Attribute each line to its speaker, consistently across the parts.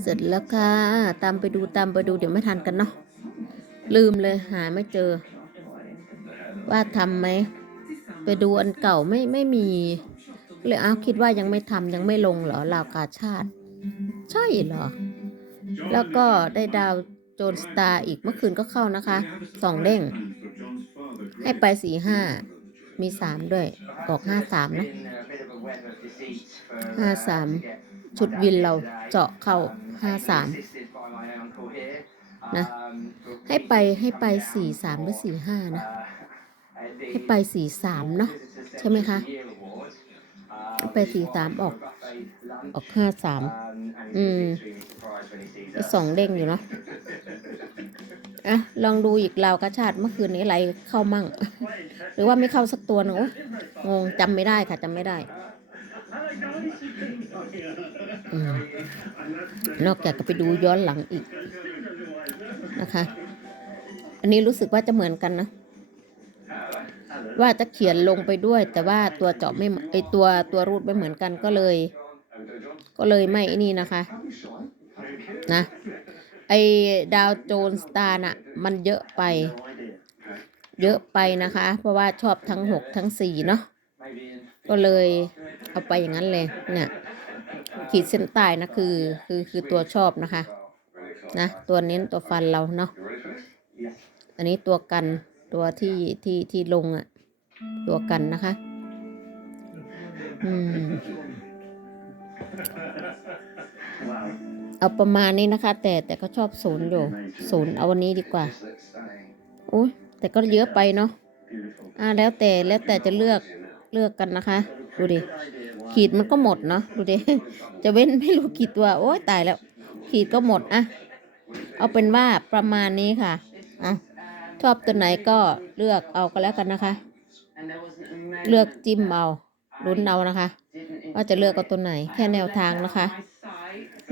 Speaker 1: เสร็จแล้วค่ะ ตามไปดูตามไปดูเดี๋ยวไม่ทันกันเนาะ ลืมเลยหาไม่เจอ ว่าทำไหม ไปดูอันเก่าไม่ไม่มี เลยอ้าวคิดว่ายังไม่ทำยังไม่ลงเหรอลาวกาชาติ ใช่เหรอ แล้วก็ได้ดาวโจนสตาร์อีกเมื่อคืนก็เข้านะคะสองเด้ง ให้ไปสี่ห้ามีสามด้วย ออกห้าสามนะห้าสาม ชุดวินเราเจาะเข้าห้าสามนะให้ไปให้ไปสี่สามหรือสี่ห้านะ ให้ไปสี่สามเนาะใช่ไหมคะ ไปสี่สามออก ออกห้าสามอืมสองเด้งอยู่เนาะอะลองดูอีกเราวกระชาติเมื่อคืนนี้อะไรเข้ามั่ง หรือว่าไม่เข้าสักตัวหนึงโอ๊ยงงจำไม่ได้ค่ะจำไม่ได้ นอกจากจะไปดูย้อนหลังอีกนะคะ อันนี้รู้สึกว่าจะเหมือนกันนะ ว่าจะเขียนลงไปด้วย แต่ว่าตัวเจาะไม่ไอตัวตัวรูดไม่เหมือนกันก็เลย ก็เลยไม่นี่นะคะ นะไอดาวโจนสตาร์น่ะ มันเยอะไป เยอะไปนะคะ เพราะว่าชอบทั้งหกทั้งสี่เนาะก็เลย เอาไปอย่างนั้นเลยเนี่ยขีดเส้นใต้นะคือคือคือตัวชอบนะคะ นะ ตัวเน้นตัวฟันเราเนาะอันนี้ตัวกันตัวที่ที่ที่ลงอะตัวกันนะคะ อืมเอาประมาณนี้นะคะ แต่แต่ก็ชอบศูนย์อยู่ศูนย์เอาวันนี้ดีกว่าโอ้ยแต่ก็เยอะไปเนาะอ่าแล้วแต่แล้วแต่จะเลือกเลือกกันนะคะ ดูดิ ขีดมันก็หมดเนาะ ดูดิ จะเว้นไม่รู้กี่ตัว โอ้ยตายแล้ว ขีดก็หมดอะ เอาเป็นว่าประมาณนี้ค่ะ อะ ชอบตัวไหนก็เลือกเอาก็แล้วกันนะคะ เลือกจิ้มเอาลุ้นเอานะคะ ว่าจะเลือกเอาตัวไหน แค่แนวทางนะคะ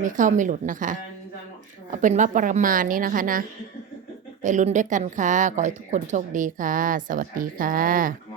Speaker 1: มีเข้าไม่หลุดนะคะ เอาเป็นว่าประมาณนี้นะคะนะ ไปลุ้นด้วยกันค่ะ ขอให้ทุกคนโชคดีค่ะ สวัสดีค่ะ